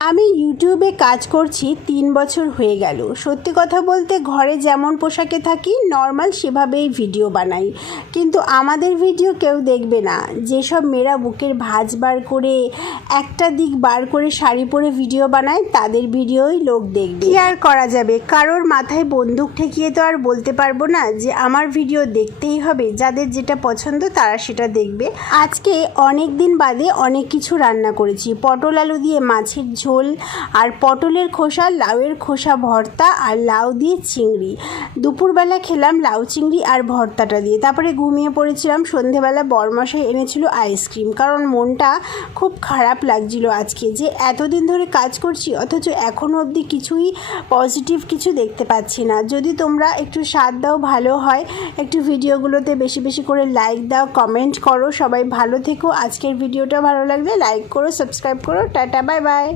আমি ইউটিউবে কাজ করছি ৩ বছর হয়ে গেল। সত্যি কথা বলতে ঘরে যেমন পোশাকে থাকি নর্মাল সেভাবেই ভিডিও বানাই, কিন্তু আমাদের ভিডিও কেউ দেখবে না। যেসব মেয়েরা বুকের ভাঁজ বার করে একটা দিক বার করে শাড়ি পরে ভিডিও বানায় তাদের ভিডিওই লোক দেখবে। কি আর করা যাবে, কারোর মাথায় বন্দুক ঠেকিয়ে তো আর বলতে পারবো না যে আমার ভিডিও দেখতেই হবে। যাদের যেটা পছন্দ তারা সেটা দেখবে। আজকে অনেক দিন বাদে অনেক কিছু রান্না করেছি। পটল আলু দিয়ে মাছের ঝোল আর পটলের খোসা লাউয়ের খোসা ভর্তা আর লাউ দিয়ে চিংড়ি। দুপুরবেলা খেলাম লাউ চিংড়ি আর ভর্তাটা দিয়ে, তারপরে ঘুমিয়ে পড়েছিলাম। সন্ধেবেলা বরমশাই এনেছিল আইসক্রিম, কারণ মনটা খুব খারাপ লাগছিল আজকে যে এতদিন ধরে কাজ করছি অথচ এখনও অবধি কিছুই পজিটিভ কিছু দেখতে পাচ্ছি না। যদি তোমরা একটু সাথ দাও ভালো হয়, একটু ভিডিওগুলোতে বেশি বেশি করে লাইক দাও, কমেন্ট করো। সবাই ভালো থেকো। আজকের ভিডিওটা ভালো লাগলে লাইক করো, সাবস্ক্রাইব করো। Tata, bye bye.